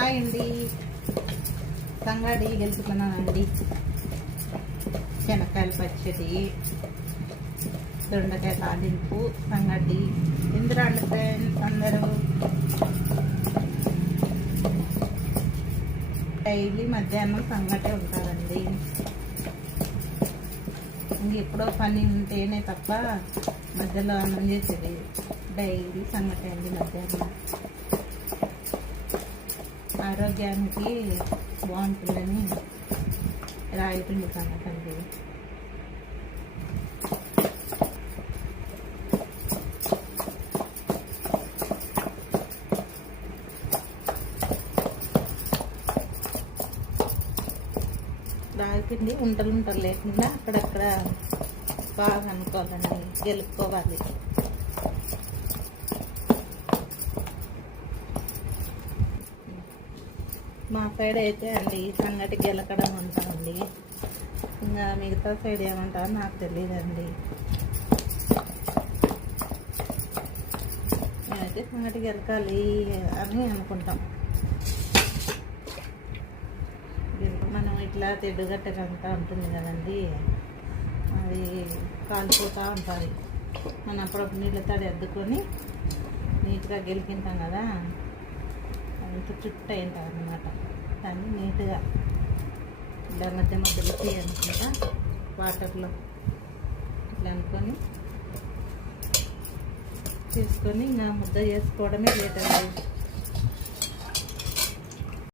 Hi అండి, సంగడి గెలుపుకున్నానండి. శనక్కాయల పచ్చడి, దొండకాయ తాలింపు, సంగడి. ఎందుకు అండి ఫ్రెండ్స్ అందరూ డైలీ మధ్యాహ్నం సంగటే ఉంటారండి. ఎప్పుడో పని ఉంటేనే తప్ప మధ్యలో అన్నం చేసేది. డైలీ సంగటే అండి మధ్యాహ్నం. ఆరోగ్యానికి బాగుంటుందని రాయి పిండి సంగటండి. రాగి పిండి ఉంటలు లేకుండా అక్కడక్కడ బాగా అనుకోవాలండి, గెలుపుకోవాలి. మా సైడ్ అయితే అండి సంగటి గెలకడం అంటామండి. ఇంకా మిగతా సైడ్ ఏమంటారో నాకు తెలియదండి. మేమైతే సంగటి గెలకాలి అని అనుకుంటాం. మనం ఇట్లా తెడ్డుగట్టకంతా ఉంటుంది కదండి, అది కాలిపోతూ ఉంటుంది. మనం అప్పుడప్పుడు నీళ్ళ తడి అద్దుకొని నీట్గా గెలిపింటాం కదా, అంత చుట్టూ అయింటాం అన్నమాట. దాన్ని నీట్గా ఇలా మధ్య మధ్యలో తీయనుకుంటా వాటర్లో ఇట్లా అనుకొని తీసుకొని ఇంకా ముద్ద చేసుకోవడమే లేదండి.